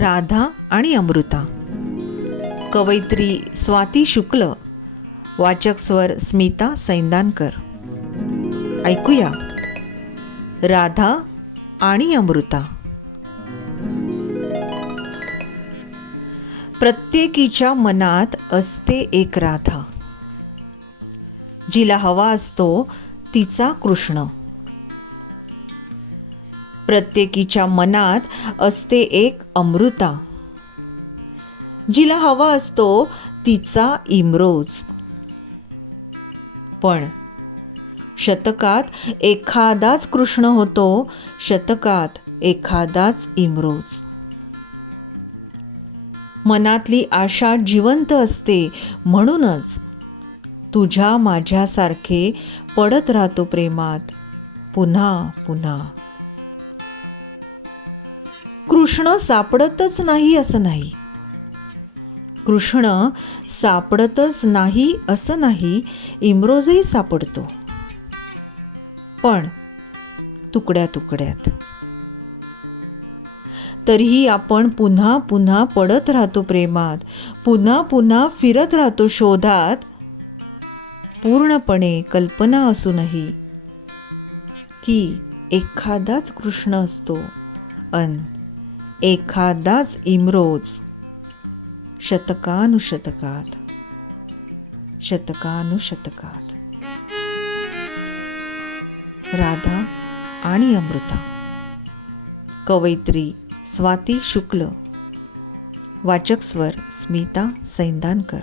राधा आणि अमृता. कवयित्री स्वाती शुक्ल वाचक स्वर स्मिता सैंदानकर. ऐकूया. राधा आणि अमृता. प्रत्येकीच्या मनात असते एक राधा. जिला हवा असतो तिचा कृष्ण. प्रत्येकीच्या मनात असते एक अमृता. जिला हवा असतो तिचा इमरोज. पण शतकात एखादाच कृष्ण होतो शतकात एखादाच इमरोज. मनातली आशा जिवंत असते म्हणूनच तुझ्या माझ्यासारखे पडत राहतो प्रेमात. पुन्हा पुन्हा. कृष्ण सापडतच नाही असं नाही. कृष्ण सापडतच नाही असं नाही इम्रोजही सापडतो. पण तुकड्या तुकड्यात. तरीही आपण पुन्हा पुन्हा पडत राहतो प्रेमात पुन्हा पुन्हा फिरत राहतो शोधात. पूर्णपणे कल्पना असूनही की एखादाच कृष्ण असतो अन एखादाच इमरोज शतकानुशतकात. शतकानुशतकात. राधा आणि अमृता. कवयित्री स्वाती शुक्ल. वाचक स्वर स्मिता सैंदानकर.